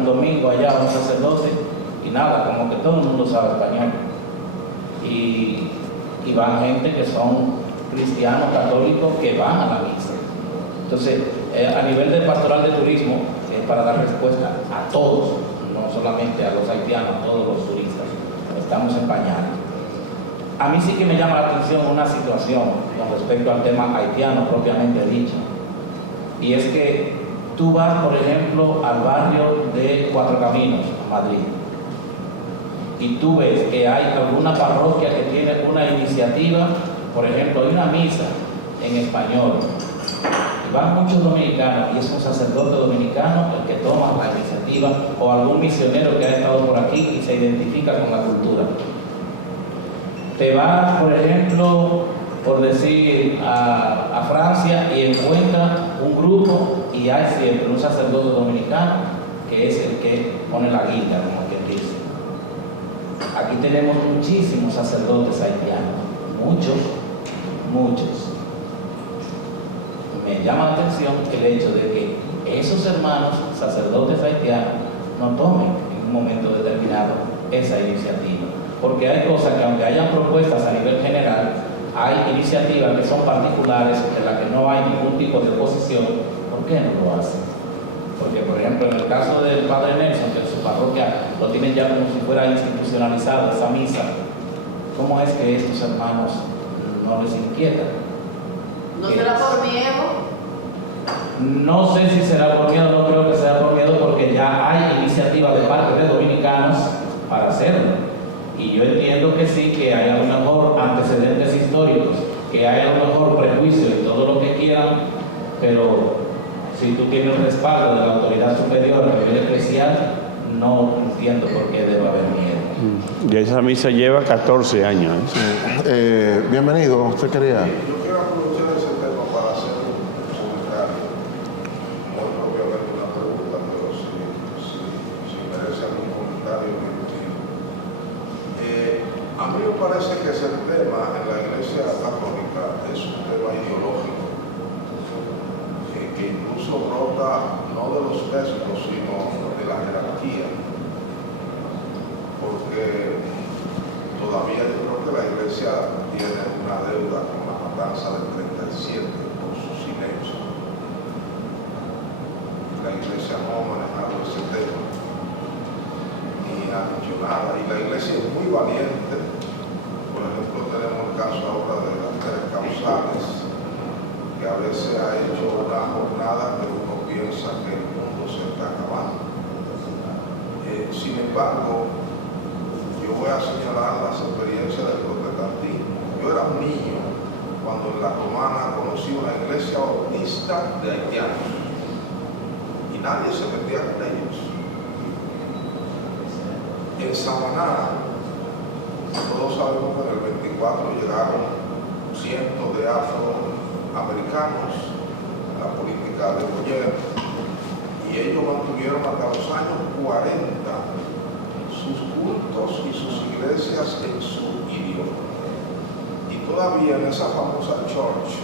un domingo allá a un sacerdote y nada, como que todo el mundo sabe español. Y van gente que son cristianos, católicos, que van a la misa. Entonces, a nivel de pastoral de turismo, es para dar respuesta a todos, no solamente a los haitianos, a todos los turistas. Estamos en pañales. A mí sí que me llama la atención una situación con respecto al tema haitiano propiamente dicho. Y es que tú vas, por ejemplo, al barrio de Cuatro Caminos, Madrid, y tú ves que hay alguna parroquia que tiene una iniciativa, por ejemplo, hay una misa en español, y van muchos dominicanos, y es un sacerdote dominicano el que toma la iniciativa, o algún misionero que ha estado por aquí y se identifica con la cultura. Te vas, por ejemplo, por decir, a Francia y encuentras un grupo y hay siempre un sacerdote dominicano que es el que pone la guita, como quien dice. Aquí tenemos muchísimos sacerdotes haitianos, muchos. Me llama la atención el hecho de que esos hermanos sacerdotes haitianos no tomen en un momento determinado esa iniciativa. Porque hay cosas que, aunque hayan propuestas a nivel general, hay iniciativas que son particulares, en las que no hay ningún tipo de oposición. ¿Por qué no lo hacen? Porque, por ejemplo, en el caso del Padre Nelson, que en su parroquia lo tienen ya como si fuera institucionalizada esa misa, ¿cómo es que estos hermanos no les inquieta? ¿No será por miedo? No sé si será por miedo, no creo que sea por miedo, porque ya hay iniciativas de parte de dominicanos para hacerlo. Y yo entiendo que sí, que hay a lo mejor antecedentes históricos, que hay a lo mejor prejuicios y todo lo que quieran, pero si tú tienes el respaldo de la autoridad superior a nivel eclesial, no entiendo por qué debe haber miedo. Y esa misa lleva 14 años. Bienvenido, usted quería. Yo quiero aprovechar ese tema para hacer un comentario, no propiamente una pregunta, pero si merece algún comentario. A mí me parece que ese tema en la Iglesia Católica es un tema ideológico, que incluso brota no de los textos, sino de la jerarquía, porque todavía yo creo que la Iglesia tiene una deuda con la matanza del 37 por su silencio. La Iglesia no ha manejado ese tema, ni ha dicho nada, y la Iglesia es muy valiente. Por ejemplo, tenemos el caso ahora de las tres causales, que a veces ha hecho una jornada que uno piensa que el mundo se está acabando. Sin embargo, yo voy a señalar las experiencias del protestantismo. Yo era un niño cuando en la Romana conocí una iglesia bautista de haitianos y nadie se metía con ellos. En Samaná, todos sabemos que en el 24 llegaron cientos de afroamericanos a la política de Boyer y ellos mantuvieron hasta los años 40 sus cultos y sus iglesias en su idioma. Y todavía en esa famosa church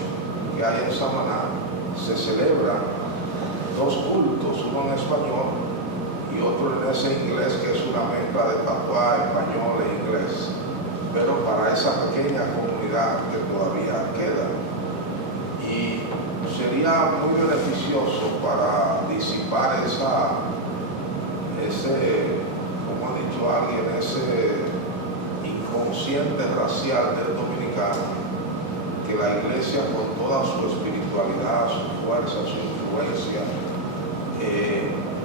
que hay en Samaná se celebran dos cultos, uno en español y otro en ese inglés que es una mezcla de patuá, español e inglés, pero para esa pequeña comunidad que todavía queda. Y sería muy beneficioso para disipar como ha dicho alguien, ese inconsciente racial del dominicano, que la Iglesia con toda su espiritualidad, su fuerza, su influencia,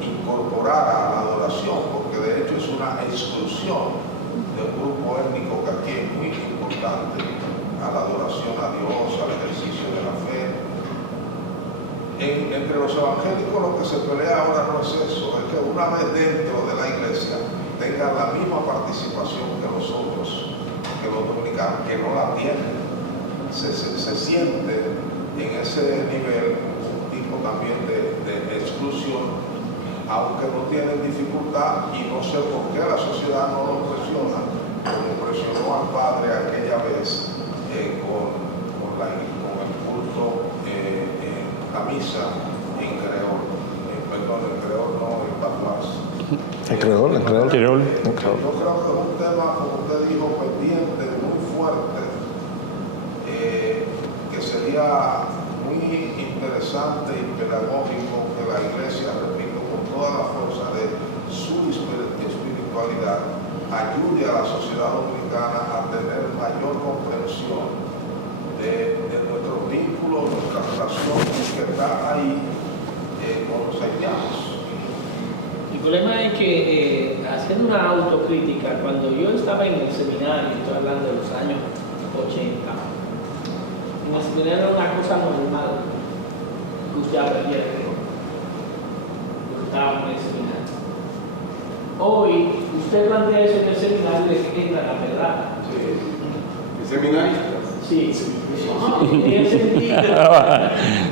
incorporara a la adoración, porque de hecho es una exclusión de un grupo étnico que aquí es muy importante, a la adoración a Dios, al ejercicio de la fe. Entre los evangélicos lo que se pelea ahora no es eso, es que una vez dentro de la iglesia tengan la misma participación que nosotros, que los dominicanos, que no la tienen. Se siente en ese nivel un tipo también de exclusión, aunque no tienen dificultad, y no sé por qué la sociedad no lo presiona, como presionó al padre aquella vez con el culto en la misa en creol, en creol no, en patuás. El creador. Creol. Yo creo que es un tema, como usted dijo, pendiente, muy fuerte, que sería muy interesante y pedagógico que la Iglesia, repito, con toda la fuerza de su espiritualidad, ayude a la sociedad dominicana a tener mayor comprensión de nuestros vínculos, nuestra relación que está ahí con los haitianos. El problema es que, haciendo una autocrítica, cuando yo estaba en el seminario, estoy hablando de los años 80, en el seminario era una cosa normal que usted aprendiera, porque estábamos en el seminario. Hoy, usted plantea eso en el seminario y le entra la verdad. Sí. ¿Seminaristas? Sí, en el sentido.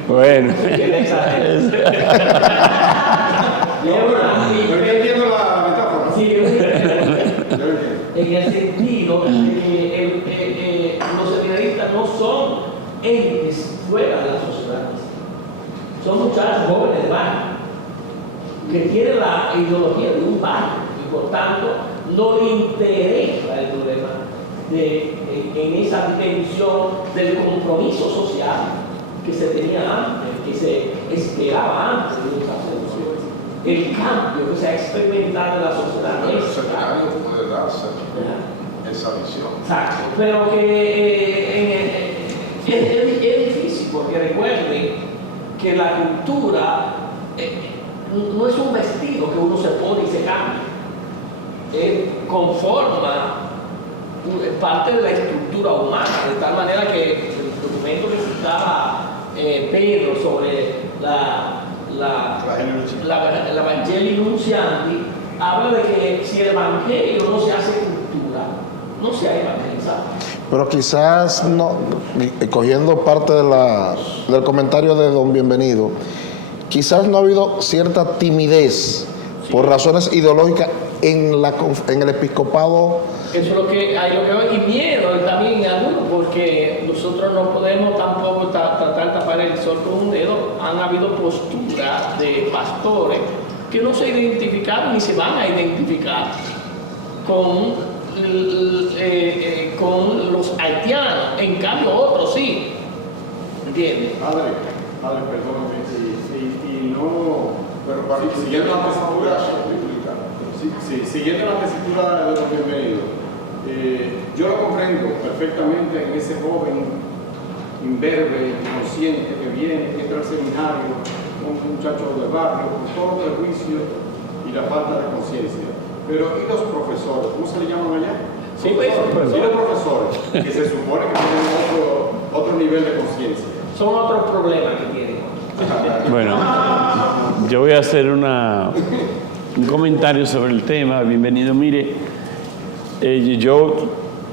Bueno. Yo entiendo la metáfora. Sí, en el sentido de que los seminaristas no son entes fuera de la sociedad, son muchachos jóvenes de barrio que tienen la ideología de un barrio y por tanto no le interesa el problema en esa dimensión del compromiso social que se tenía antes, que se esperaba antes de un sacerdocio. El cambio que se ha experimentado en la sociedad El es seminario puede darse esa visión. exacto, pero que es difícil porque recuerden que la cultura no es un vestido que uno se pone y se cambia, conforma parte de la estructura humana, de tal manera que el documento que citaba Pedro sobre la Evangelii Nunciandi habla de que si el Evangelio no se hace cultura, no se ha evangelizado. Pero quizás, no, cogiendo parte del comentario de don Bienvenido, quizás no ha habido cierta timidez por razones ideológicas en el episcopado. Eso es lo que hay, y miedo también en algunos, porque nosotros no podemos tampoco tratar de tapar el sol con un dedo. Han habido posturas de pastores que no se identificaron ni se van a identificar con los haitianos, en cambio otros sí, ¿entiendes? Padre, perdóname, y no, pero siguiendo la tesitura, siguiendo la tesitura de los Bienvenidos, yo lo comprendo perfectamente en ese joven imberbe, consciente que viene, que entra al seminario, un muchacho del barrio, con todo el prejuicio y la falta de conciencia. Pero ¿y los profesores? ¿Cómo se le llaman allá? Sí, pues, ¿Y los profesores? Que se supone que tienen otro nivel de conciencia. Son otros problemas que tienen. Bueno, yo voy a hacer un comentario sobre el tema. Bienvenido. Mire, yo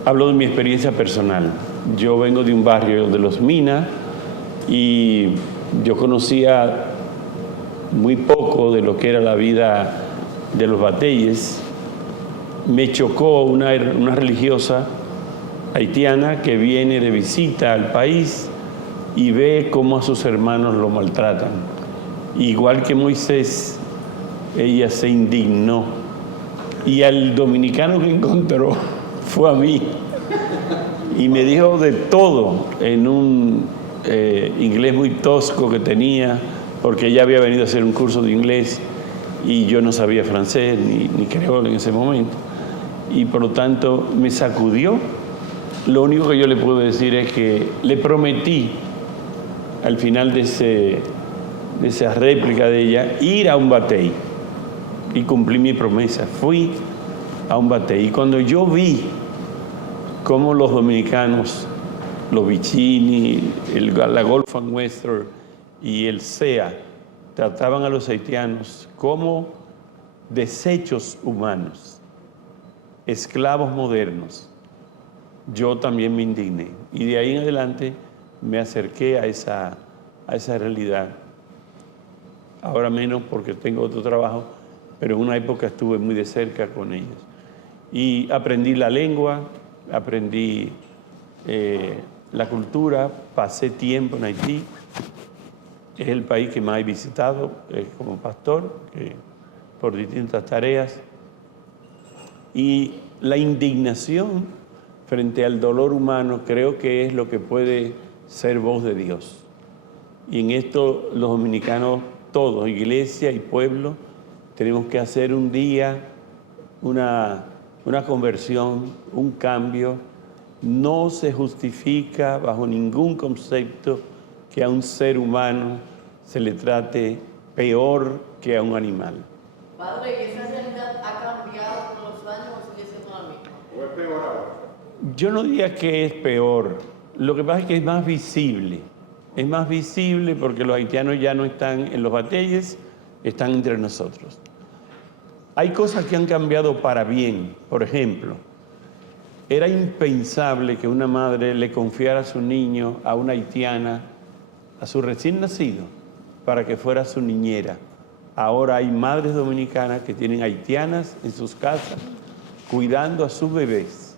hablo de mi experiencia personal. Yo vengo de un barrio de Los Minas y yo conocía muy poco de lo que era la vida de los bateyes. Me chocó una religiosa haitiana que viene de visita al país y ve cómo a sus hermanos lo maltratan. Igual que Moisés, ella se indignó y al dominicano que encontró fue a mí y me dijo de todo en un inglés muy tosco que tenía, porque ella había venido a hacer un curso de inglés y yo no sabía francés ni creol en ese momento, y por lo tanto me sacudió. Lo único que yo le puedo decir es que le prometí al final de esa réplica de ella ir a un batey, y cumplí mi promesa. Fui a un batey y cuando yo vi cómo los dominicanos, los Vicini, la Gulf and Western y el SEA trataban a los haitianos como desechos humanos, esclavos modernos, yo también me indigné. Y de ahí en adelante me acerqué a esa realidad. Ahora menos porque tengo otro trabajo, pero en una época estuve muy de cerca con ellos. Y aprendí la lengua, aprendí la cultura, pasé tiempo en Haití. Es el país que más he visitado como pastor, por distintas tareas. Y la indignación frente al dolor humano creo que es lo que puede ser voz de Dios. Y en esto los dominicanos, todos, iglesia y pueblo, tenemos que hacer un día una conversión, un cambio. No se justifica bajo ningún concepto que a un ser humano se le trate peor que a un animal. Padre, ¿y esa realidad ha cambiado con los años o sigue siendo la misma? ¿O es peor ahora? Yo no diría que es peor, lo que pasa es que es más visible. Es más visible porque los haitianos ya no están en los batalles, están entre nosotros. Hay cosas que han cambiado para bien. Por ejemplo, era impensable que una madre le confiara a su niño a una haitiana, a su recién nacido, para que fuera su niñera. Ahora hay madres dominicanas que tienen haitianas en sus casas cuidando a sus bebés.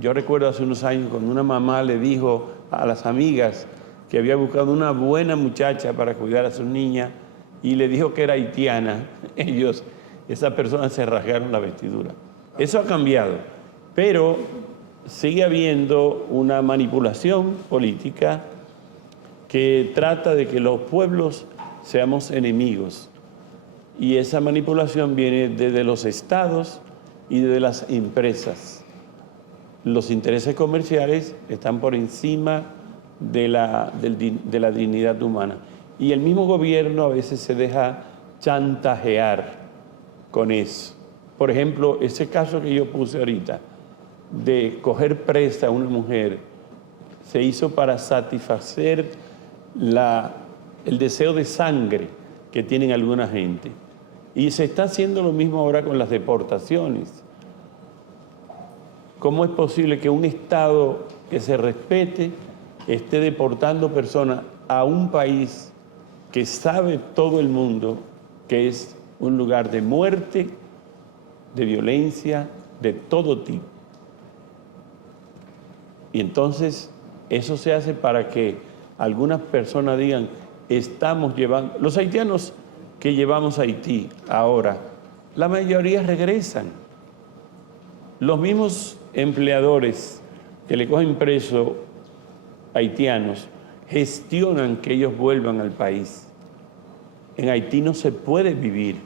Yo recuerdo hace unos años cuando una mamá le dijo a las amigas que había buscado una buena muchacha para cuidar a su niña y le dijo que era haitiana. Esas personas se rasgaron la vestidura. Eso ha cambiado, pero sigue habiendo una manipulación política que trata de que los pueblos seamos enemigos. Y esa manipulación viene desde los estados y desde las empresas. Los intereses comerciales están por encima de la dignidad humana. Y el mismo gobierno a veces se deja chantajear con eso. Por ejemplo, ese caso que yo puse ahorita, de coger presa a una mujer, se hizo para satisfacer el deseo de sangre que tienen alguna gente. Y se está haciendo lo mismo ahora con las deportaciones. ¿Cómo es posible que un Estado que se respete esté deportando personas a un país que sabe todo el mundo que es un lugar de muerte, de violencia, de todo tipo? Y entonces eso se hace para que algunas personas digan, estamos llevando... Los haitianos que llevamos a Haití ahora, la mayoría regresan. Los mismos empleadores que le cogen preso haitianos gestionan que ellos vuelvan al país. En Haití no se puede vivir.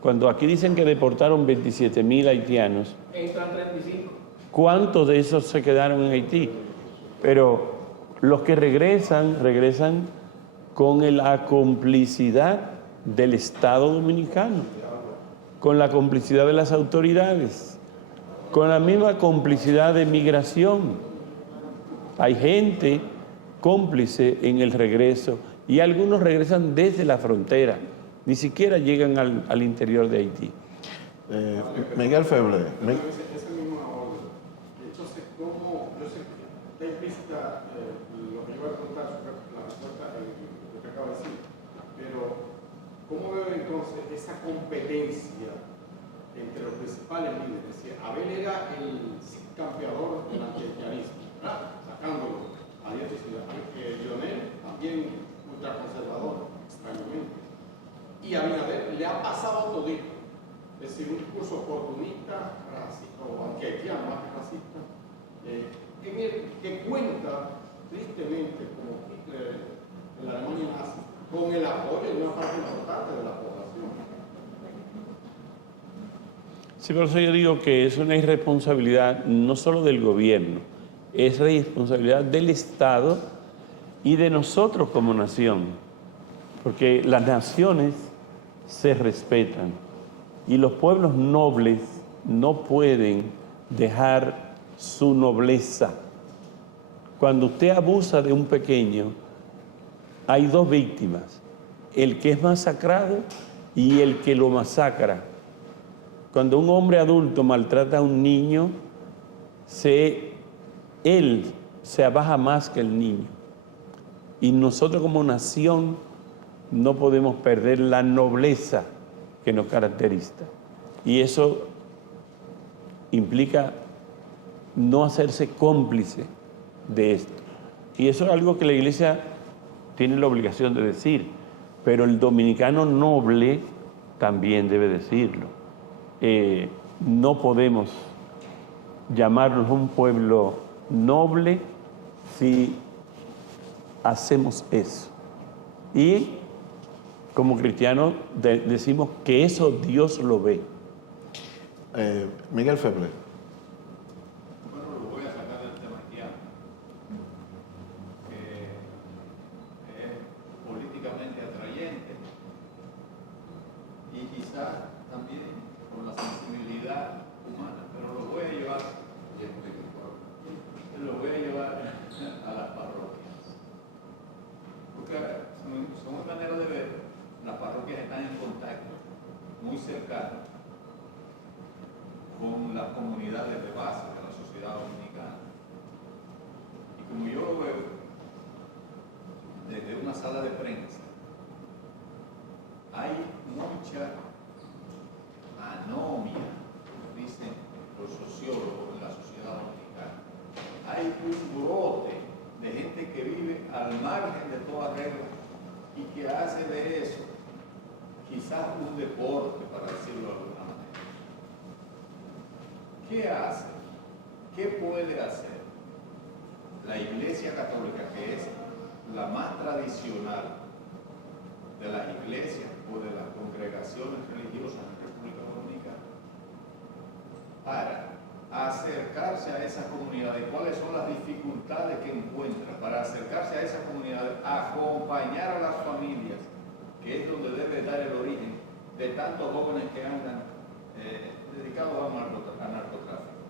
Cuando aquí dicen que deportaron 27,000 haitianos, Entran 35. ¿cuántos de esos se quedaron en Haití? Pero los que regresan con la complicidad del Estado dominicano, con la complicidad de las autoridades, con la misma complicidad de migración. Hay gente cómplice en el regreso y algunos regresan desde la frontera, ni siquiera llegan al interior de Haití. Miguel Feble. Esa misma orden. Entonces, ¿cómo? Yo sé que está implícita lo que yo voy a preguntar sobre la respuesta de lo que acaba de decir, pero ¿cómo veo entonces esa competencia entre los principales líderes? Es decir, Abel era el campeador del antihaitianismo, ¿verdad? Sacándolo a diestra y siniestra. Lionel también ultraconservador, extrañamente. Y Abinader le ha pasado todito. Es decir, un discurso oportunista, racista, o antihaitiano, más que racista, que cuenta tristemente, como Hitler en la Alemania nazi, con el apoyo de una parte importante de la población. Sí, por eso yo digo que es una irresponsabilidad no solo del gobierno, es responsabilidad del Estado y de nosotros como nación, porque las naciones se respetan y los pueblos nobles no pueden dejar su nobleza. Cuando usted abusa de un pequeño, hay dos víctimas, el que es masacrado y el que lo masacra. Cuando un hombre adulto maltrata a un niño, él se abaja más que el niño. Y nosotros como nación no podemos perder la nobleza que nos caracteriza. Y eso implica no hacerse cómplice de esto. Y eso es algo que la Iglesia tiene la obligación de decir, pero el dominicano noble también debe decirlo. no podemos llamarnos un pueblo noble si hacemos eso. Y como cristianos decimos que eso Dios lo ve. Miguel Feble. Bueno, lo voy a sacar del tema haitiano, que es políticamente atrayente y quizás también por la sensibilidad humana, pero lo voy a llevar a las parroquias. Porque son una manera de ver, las parroquias están en contacto muy cercano con las comunidades de base de la sociedad dominicana. Y como yo lo veo desde una sala de prensa, hay mucha anomia, dicen los sociólogos en la sociedad dominicana. Hay un brote de gente que vive al margen de toda regla y que hace de eso quizás un deporte, para decirlo de alguna manera. ¿Qué hace? ¿Qué puede hacer la Iglesia Católica, que es la más tradicional de las iglesias o de las congregaciones religiosas en República Dominicana, para acercarse a esas comunidades? ¿Cuáles son las dificultades que encuentra para acercarse a esas comunidades, acompañar a las familias, que es donde debe dar el origen de tantos jóvenes que andan dedicados al narcotráfico,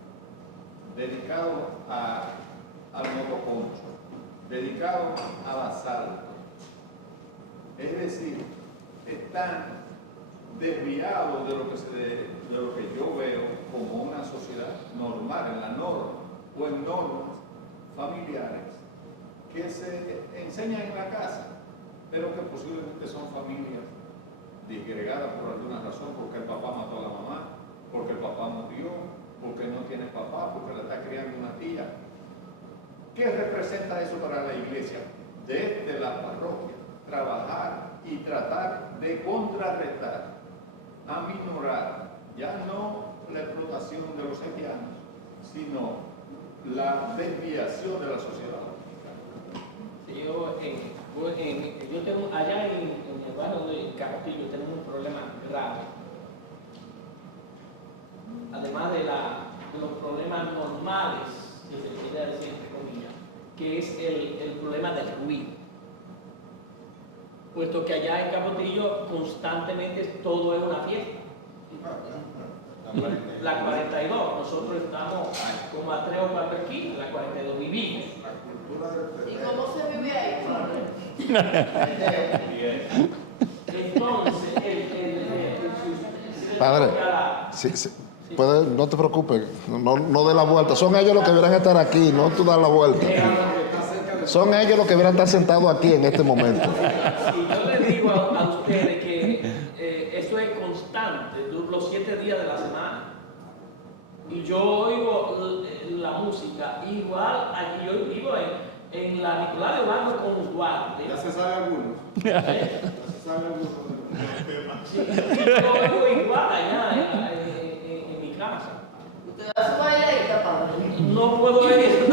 dedicados al motoconcho, dedicados al asalto? Es decir, están desviados de lo que yo veo como una sociedad normal, en la norma o en normas familiares que se enseñan en la casa, pero que posiblemente son familias disgregadas por alguna razón, porque el papá mató a la mamá, porque el papá murió, porque no tiene papá, porque la está criando una tía. ¿Qué representa eso para la iglesia? Desde la parroquia, trabajar y tratar de contrarrestar, aminorar, ya no la explotación de los haitianos, sino la desviación de la sociedad dominicana. Sí, yo tengo, allá en el barrio de Castillo tenemos un problema grave. Además de los problemas normales, que se podría decir entre comillas, que es el problema del ruido. Puesto que allá en Capotillo constantemente todo es una fiesta. La 42, nosotros estamos como a 3 o 4 esquinas, la 42 vivimos. ¿Y cómo se vive ahí? Entonces, Padre, no te preocupes, no de la vuelta. Son ellos los que deberán estar aquí, no tú das la vuelta. Son ellos los que deberán estar sentados aquí en este momento. Y yo les digo a ustedes que eso es constante, los 7 días de la semana. Y yo oigo la música igual, aquí yo vivo en la Nicolás de Obando con Duarte. Ya se sabe algunos. Ya se sabe algunos. Sí, yo oigo igual allá en mi casa. ¿Usted hace bailadita, padre? No puedo ir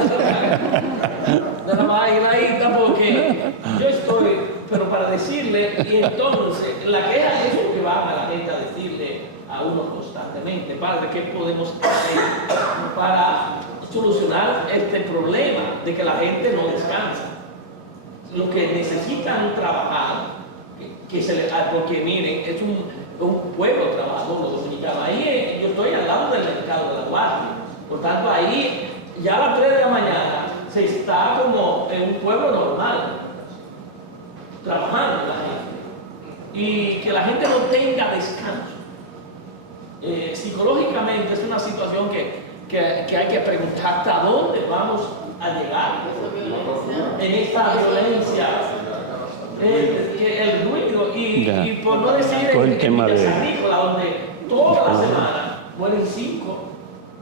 de la bailadita porque yo estoy, pero para decirle, y entonces la queja es lo que va a la gente a decirle a uno constantemente: padre, ¿qué podemos hacer para solucionar este problema de que la gente no descansa? Lo que necesitan trabajar, porque miren, es un pueblo trabajador los dominicanos. Ahí yo estoy al lado del mercado de la Guardia, por tanto ahí ya a las 3 de la mañana se está como en un pueblo normal, trabajando la gente, y que la gente no tenga descanso. Psicológicamente es una situación que hay que preguntar hasta dónde vamos a llegar en esta violencia, el ruido y por no decir el tema de San Nicolás, donde toda la semana mueren 5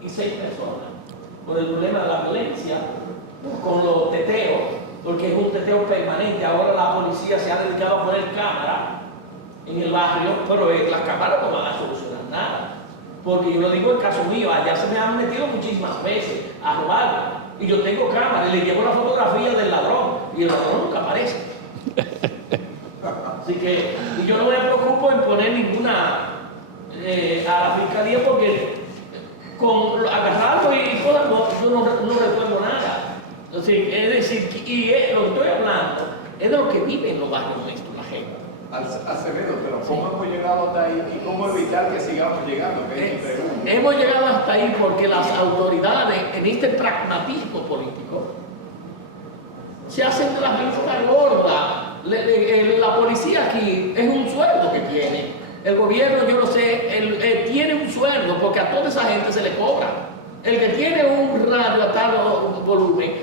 y 6 personas por el problema de la violencia, con los teteos, porque es un teteo permanente. Ahora la policía se ha dedicado a poner cámaras en el barrio, pero las cámaras no van a solucionar nada. Porque yo lo digo el caso mío, allá se me han metido muchísimas veces a robar. Y yo tengo cámara y le llevo la fotografía del ladrón y el ladrón nunca aparece. Así que y yo no me preocupo en poner ninguna a la fiscalía porque con agarrarlo y cosas yo no recuerdo nada. Entonces, es decir, lo que estoy hablando es de lo que viven en los barrios nuestros, la gente. Acevedo, pero ¿cómo hemos llegado hasta ahí y cómo evitar que sigamos llegando? Que es mi pregunta. Hemos llegado hasta ahí porque las autoridades, en este pragmatismo político, se hacen de la vista gorda. La policía aquí es un sueldo que tiene. El gobierno, yo no sé, tiene un sueldo porque a toda esa gente se le cobra. El que tiene un radio a tal volumen,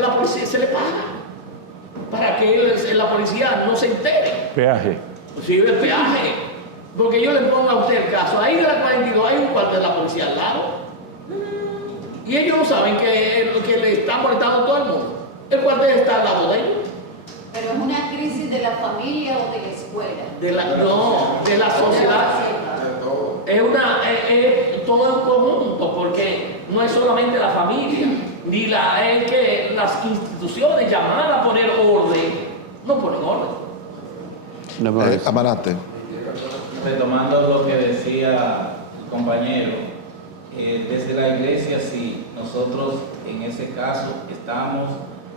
la policía se le paga para que la policía no se entere. Peaje. Sí, el peaje. Porque yo le pongo a usted el caso. Ahí de la 42 hay un cuartel de la policía al lado. Y ellos no saben que le está molestando a todo el mundo. El cuartel está al lado de ellos. Pero es una crisis de la familia o de la escuela. De la sociedad. De todo. Es todo en conjunto, porque no es solamente la familia, ni es que las instituciones llamadas a poner orden, no ponen orden. No parece. Amarante. Retomando lo que decía el compañero, desde la iglesia sí, nosotros en ese caso estamos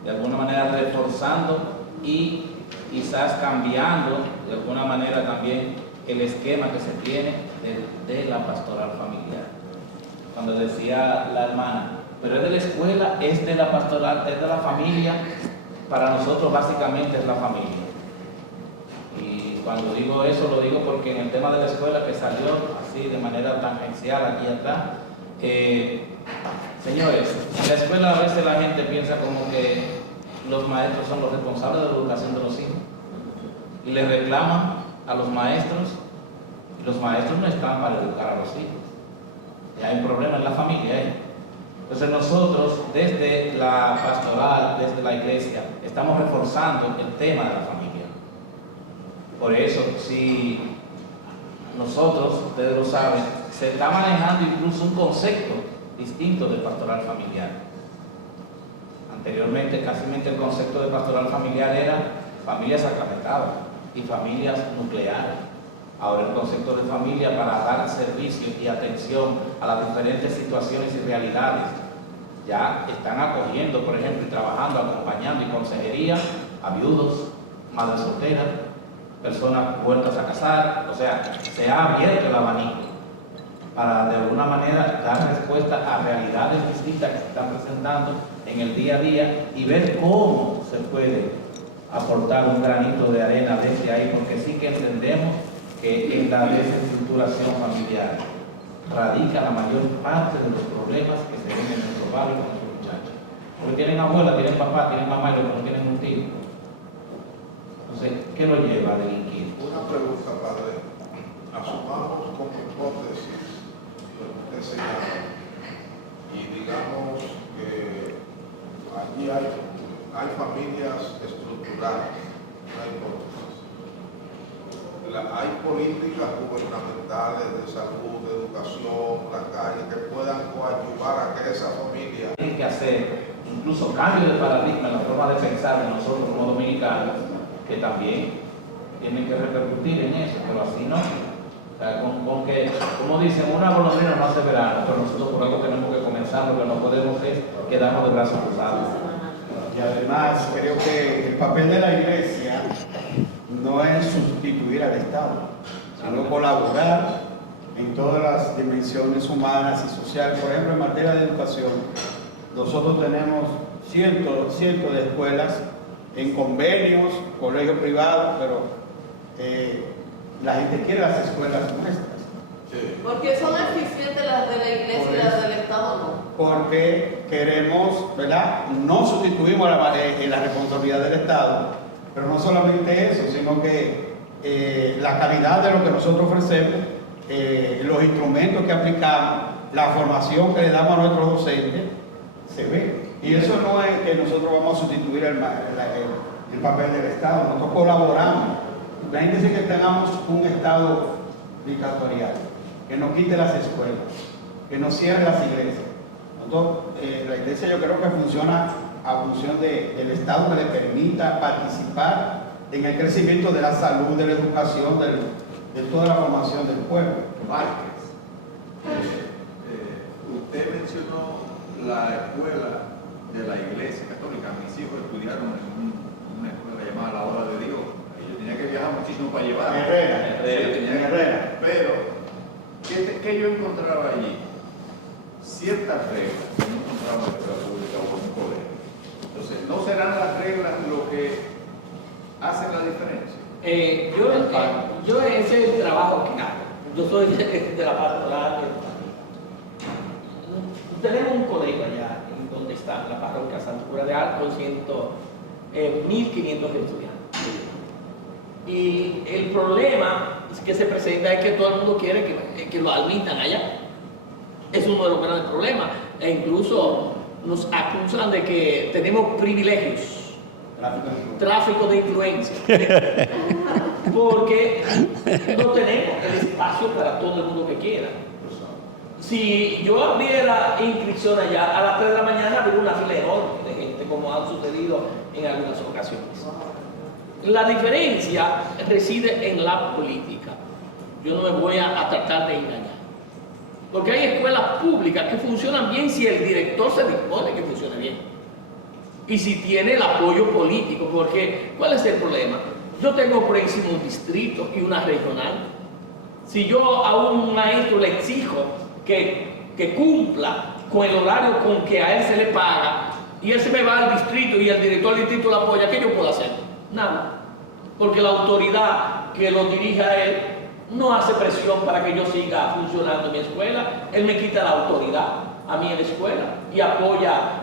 de alguna manera reforzando y quizás cambiando de alguna manera también el esquema que se tiene de la pastoral familiar. Cuando decía la hermana, pero es de la escuela, es de la pastoral, es de la familia, para nosotros básicamente es la familia. Y cuando digo eso lo digo porque en el tema de la escuela que salió así de manera tangencial aquí atrás, señores, en la escuela a veces la gente piensa como que los maestros son los responsables de la educación de los hijos y le reclaman a los maestros y los maestros no están para educar a los hijos. Y hay un problema en la familia ahí. Entonces nosotros desde la pastoral, desde la iglesia, estamos reforzando el tema de la familia. Por eso, si nosotros, ustedes lo saben, se está manejando incluso un concepto distinto de pastoral familiar. Anteriormente, casi el concepto de pastoral familiar era familias sacramentadas y familias nucleares. Ahora el concepto de familia para dar servicio y atención a las diferentes situaciones y realidades. Ya están acogiendo, por ejemplo, y trabajando, acompañando y consejería a viudos, madres solteras, personas vueltas a casar. O sea, se ha abierto el abanico para de alguna manera dar respuesta a realidades distintas que se están presentando en el día a día y ver cómo se puede aportar un granito de arena desde ahí, porque sí que entendemos que en la desestructuración familiar radica la mayor parte de los problemas que se ven en nuestro barrio con nuestros muchachos. Porque tienen abuela, tienen papá, tienen mamá y los que no tienen un tío. Entonces, ¿qué lo lleva a delinquir? Una pregunta, padre. Asumamos como hipótesis lo que usted señala y digamos que allí hay familias estructurales, no hay hipótesis. Hay políticas gubernamentales de salud, de educación, la calle, que puedan coadyuvar a que esa familia... Tienen que hacer incluso cambios de paradigma en la forma de pensar de nosotros como dominicanos, que también tienen que repercutir en eso, pero así no. O sea, con que, como dicen, una golondrina no hace verano, pero nosotros por algo tenemos que comenzar, lo que no podemos es quedarnos de brazos cruzados. Y además creo que el papel de la iglesia no es sustituir al Estado, sino colaborar en todas las dimensiones humanas y sociales. Por ejemplo, en materia de educación, nosotros tenemos cientos de escuelas en convenios, colegios privados, pero la gente quiere las escuelas nuestras. Porque son eficientes las de la iglesia y las del Estado no. Porque queremos, ¿verdad? No sustituimos la responsabilidad del Estado, pero no solamente eso, sino que la calidad de lo que nosotros ofrecemos, los instrumentos que aplicamos, la formación que le damos a nuestros docentes, se ve. Y eso no es que nosotros vamos a sustituir el papel del Estado, nosotros colaboramos. La gente dice que tengamos un Estado dictatorial. que no quite las escuelas, que no cierre las iglesias. La iglesia yo creo que funciona a función del Estado, que le permita participar en el crecimiento de la salud, de la educación, de toda la formación del pueblo. Márquez, usted mencionó la escuela de la Iglesia Católica. Mis hijos estudiaron en una escuela llamada La Hora de Dios. Yo tenía que viajar muchísimo para llevar. Herrera. Pero, ¿qué yo encontraba allí? Ciertas reglas que no encontraba en la escuela pública o en un colegio. Entonces, ¿no serán las reglas lo que hacen la diferencia? Yo ese es el trabajo que hago. Yo soy de la pastoral. Tenemos un colegio allá donde está la parroquia Santa Cruz de Ar con 1.500 estudiantes. Y el problema que se presenta es que todo el mundo quiere que lo admitan allá. Es uno de los grandes problemas. E incluso nos acusan de que tenemos privilegios. Tráfico de influencia. Porque no tenemos el espacio para todo el mundo que quiera. Si yo abriera inscripción allá, a las 3 de la mañana habría una fila enorme de gente, como ha sucedido en algunas ocasiones. La diferencia reside en la política. Yo no me voy a tratar de engañar. Porque hay escuelas públicas que funcionan bien si el director se dispone que funcione bien. Y si tiene el apoyo político, porque ¿cuál es el problema? Yo tengo por encima un distrito y una regional. Si yo a un maestro le exijo que cumpla con el horario con que a él se le paga y él se me va al distrito y el director del distrito lo apoya, ¿qué yo puedo hacer? Nada. Porque la autoridad que lo dirige a él no hace presión para que yo siga funcionando en mi escuela. Él me quita la autoridad a mí en la escuela y apoya